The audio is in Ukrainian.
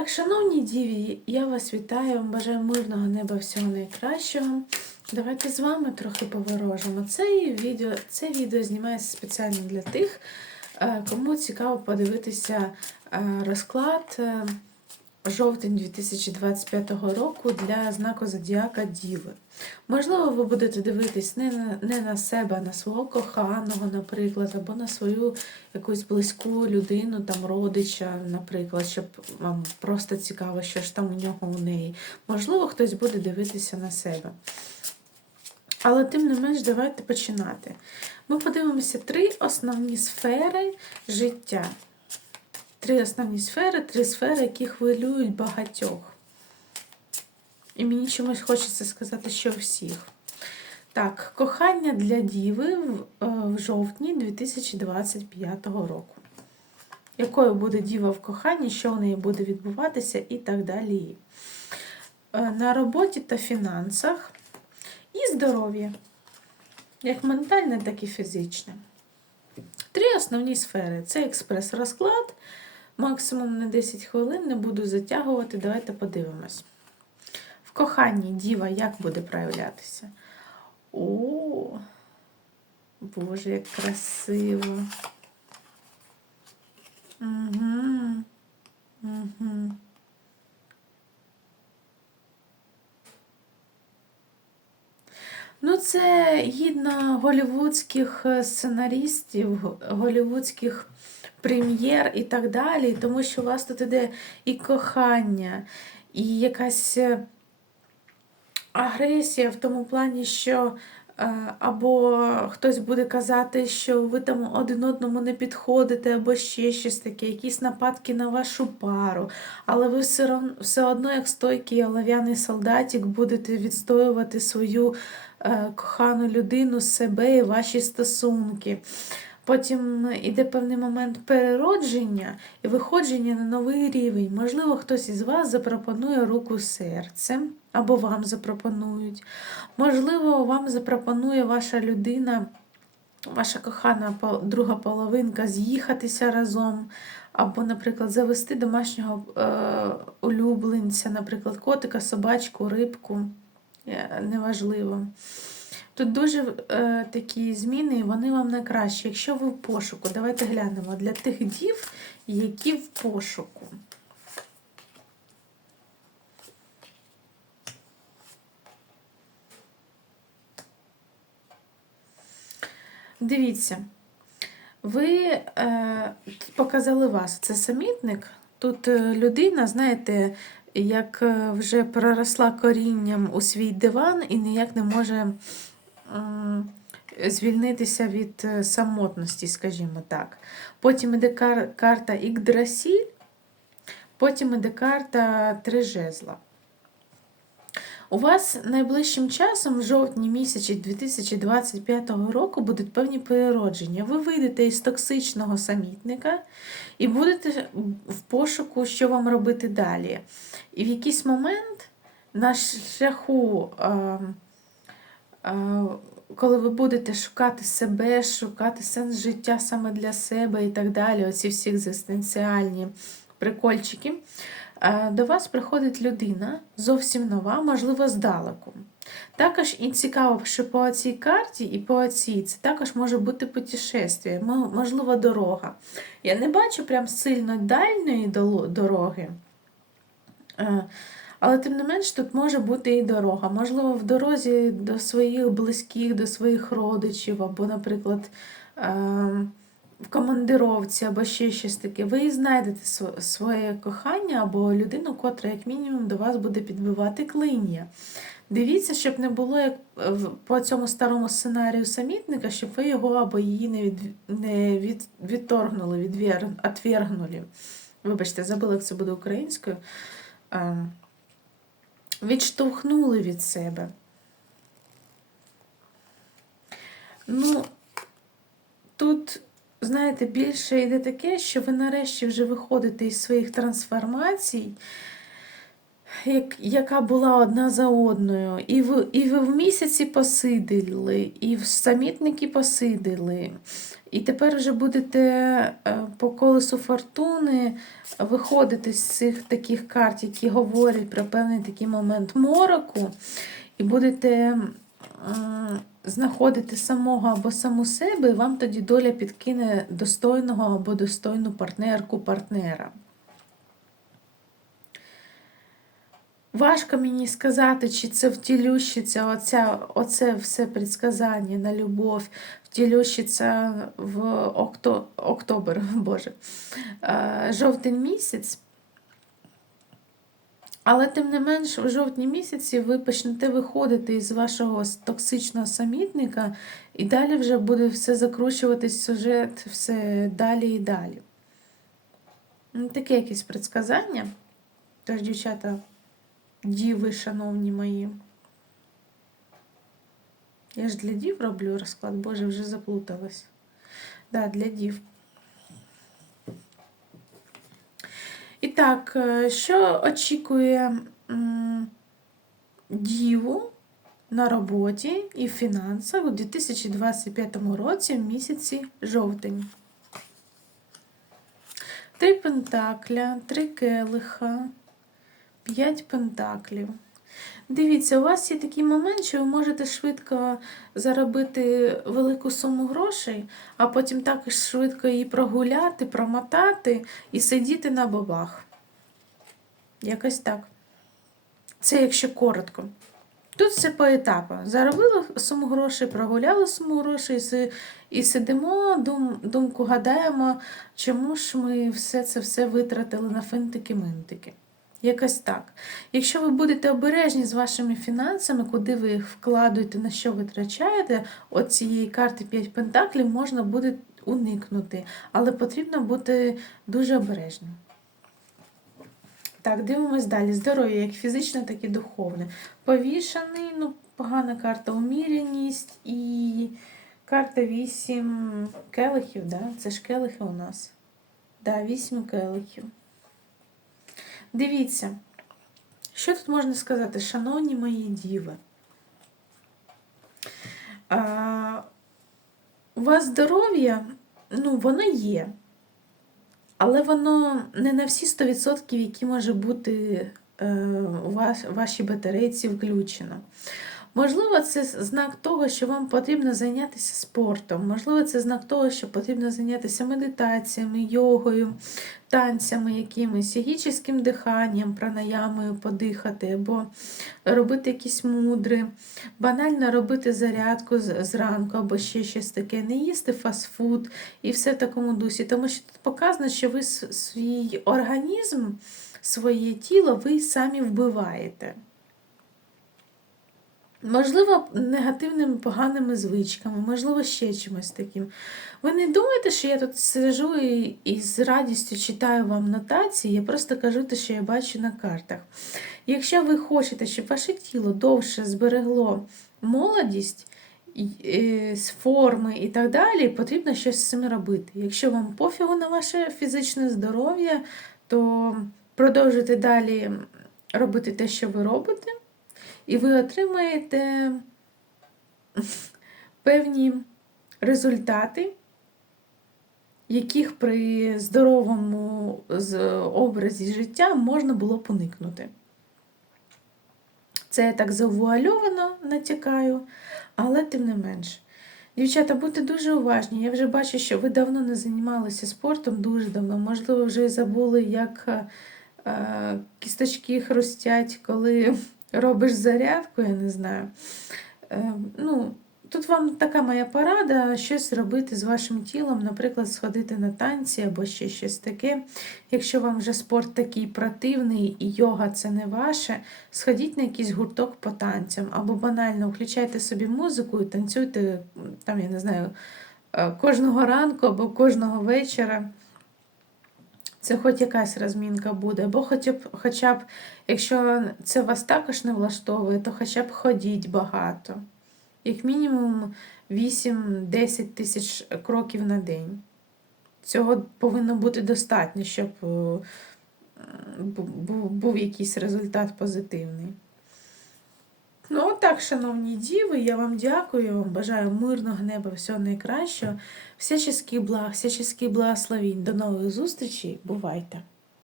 Так, шановні діві, я вас вітаю, бажаю мирного неба всього найкращого. Давайте з вами трохи поворожимо. Це відео, це відео знімається спеціально для тих, е, кому цікаво подивитися е, розклад е, жовтень 2025 року для знаку Зодіака Діви. Можливо, ви будете дивитись не на, не на себе, а на свого коханого, наприклад, або на свою якусь близьку людину, там родича, наприклад, щоб вам просто цікаво, що ж там у нього у неї. Можливо, хтось буде дивитися на себе. Але тим не менш, давайте починати. Ми подивимося три основні сфери життя. Три основні сфери, три сфери, які хвилюють багатьох. І мені чомусь хочеться сказати, що всіх. Так, кохання для Діви в, е, в жовтні 2025 року. Якою буде діва в коханні, що у неї буде відбуватися і так далі. Е, На роботі та фінансах і здоров'я. Як ментальне, так і фізичне. Три основні сфери. Це експрес-розклад. Максимум на 10 хвилин, не буду затягувати. Давайте подивимось. В коханні діва як буде проявлятися? О, Боже, як красиво. Угу. Угу. Ну, це гідно голівудських е, сценаристів, голівудських прем'єр і так далі, тому що у вас тут іде і кохання, і якась е, агресія в тому плані, що е, або хтось буде казати, що ви там один одному не підходите, або ще щось таке, якісь нападки на вашу пару. Але ви все все одно як стойкий олов'яний солдатик, будете відстоювати свою е, кохану людину, себе і ваші стосунки. Потім іде певний момент переродження і виходження на новий рівень. Можливо, хтось із вас запропонує руку серцем, або вам запропонують. Можливо, вам запропонує ваша людина, ваша кохана друга половинка з'їхатися разом, або, наприклад, завести домашнього е, улюбленця, наприклад, котика, собачку, рибку. Е, неважливо. Тут дуже е, такі зміни, вони вам найкращі. Якщо ви в пошуку, давайте глянемо для тих дів, які в пошуку. Дивіться, ви е, показали вас, це самітник. Тут е, людина, знаєте, як е, вже проросла корінням у свій диван і ніяк не може звільнитися від е, самотності, скажімо так. Потім іде кар карта Ікдрасіль, потім іде карта Три жезла. У вас найближчим часом, в жовтні місяці 2025 року, будуть певні переродження. Ви вийдете із токсичного самітника і будете в пошуку, що вам робити далі. І в якийсь момент на шляху. Е коли ви будете шукати себе, шукати сенс життя саме для себе і так далі, оці всі екзистенціальні прикольчики, до вас приходить людина зовсім нова, можливо, здалеку. Також і цікаво, що по цій карті і по цій це також може бути путешествие, можливо, дорога. Я не бачу прям сильно дальньої дороги. Але тим не менш тут може бути і дорога. Можливо, в дорозі до своїх близьких, до своїх родичів, або, наприклад, ем, в командировці, або ще щось таке. Ви знайдете своє кохання або людину, котра, як мінімум, до вас буде підбивати клин'я. Дивіться, щоб не було як по цьому старому сценарію самітника, щоб ви його або її не від, не від, відторгнули, відвер, відвергнули. Вибачте, забула, як це буде українською. Відштовхнули від себе. Ну, тут, знаєте, більше йде таке, що ви нарешті вже виходите із своїх трансформацій, яка була одна за одною. І ви, і ви в місяці посидили, і в самітники посидили. І тепер вже будете е, по колесу фортуни виходити з цих таких карт, які говорять про певний такий момент мороку, і будете знаходити самого або саму себе, і вам тоді доля підкине достойного або достойну партнерку партнера. Важко мені сказати, чи це втілющиться оця, оце все предсказання на любов, втілющиться в окто, октобер, Боже, е, жовтень місяць. Але тим не менш, в жовтні місяці ви почнете виходити із вашого токсичного самітника, і далі вже буде все закручуватись сюжет, все далі і далі. Ну, Таке якесь предсказання. Тож, дівчата. Діви, шановні мої. Я ж для дів роблю розклад, боже, вже заплуталась. Да, для дів. І так, е, що очікує діву на роботі і в фінансах у 2025 році в місяці жовтень? Три пентакля, три келиха. П'ять пентаклів. Дивіться, у вас є такий момент, що ви можете швидко заробити велику суму грошей, а потім також швидко її прогуляти, промотати і сидіти на бабах. Якось так. Це якщо коротко. Тут все по етапах. Заробили суму грошей, прогуляли суму грошей і сидимо, дум, думку гадаємо, чому ж ми все це все витратили на финтики-минтики. Якось так. Якщо ви будете обережні з вашими фінансами, куди ви їх вкладуєте, на що витрачаєте, от цієї карти 5 пентаклів можна буде уникнути, але потрібно бути дуже обережним. Так, дивимось далі. Здоров'я, як фізичне, так і духовне. Повішаний, ну, погана карта уміряність і карта 8 келихів, да? це ж келихи у нас. Да, 8 келихів. Дивіться, що тут можна сказати, шановні мої діви? А, У вас здоров'я, ну, воно є, але воно не на всі 100%, які може бути е, у вас, вашій батарейці включено. Можливо, це знак того, що вам потрібно зайнятися спортом. Можливо, це знак того, що потрібно зайнятися медитаціями, йогою, танцями якимись, ягічським диханням, пранаямою подихати, або робити якісь мудри, банально робити зарядку зранку, або ще щось таке, не їсти фастфуд і все в такому дусі. Тому що тут показано, що ви свій організм, своє тіло ви самі вбиваєте. Можливо, негативними поганими звичками, можливо, ще чимось таким. Ви не думаєте, що я тут сижу і, і з радістю читаю вам нотації, я просто кажу те, що я бачу на картах. Якщо ви хочете, щоб ваше тіло довше зберегло молодість е, з форми і так далі, потрібно щось з цим робити. Якщо вам пофігу на ваше фізичне здоров'я, то продовжуйте далі робити те, що ви робите. І ви отримаєте певні результати, яких при здоровому образі життя можна було б уникнути. Це я так завуальовано натякаю, але тим не менш. Дівчата, будьте дуже уважні. Я вже бачу, що ви давно не займалися спортом, дуже давно. Можливо, вже і забули, як е, кісточки хрустять, коли робиш зарядку, я не знаю. Е, ну, Тут вам така моя порада, щось робити з вашим тілом, наприклад, сходити на танці або ще щось таке. Якщо вам вже спорт такий противний і йога це не ваше, сходіть на якийсь гурток по танцям, або банально включайте собі музику і танцюйте, там, я не знаю, е, кожного ранку або кожного вечора. Це хоч якась розмінка буде, або хоча б, хоча б, якщо це вас також не влаштовує, то хоча б ходіть багато. Як мінімум 8-10 тисяч кроків на день. Цього повинно бути достатньо, щоб бу- був якийсь результат позитивний. Ну, так, шановні діви, я вам дякую, вам бажаю мирного неба, всього найкращого, всяческих благ, всячески благословінь. До нових зустрічей. Бувайте!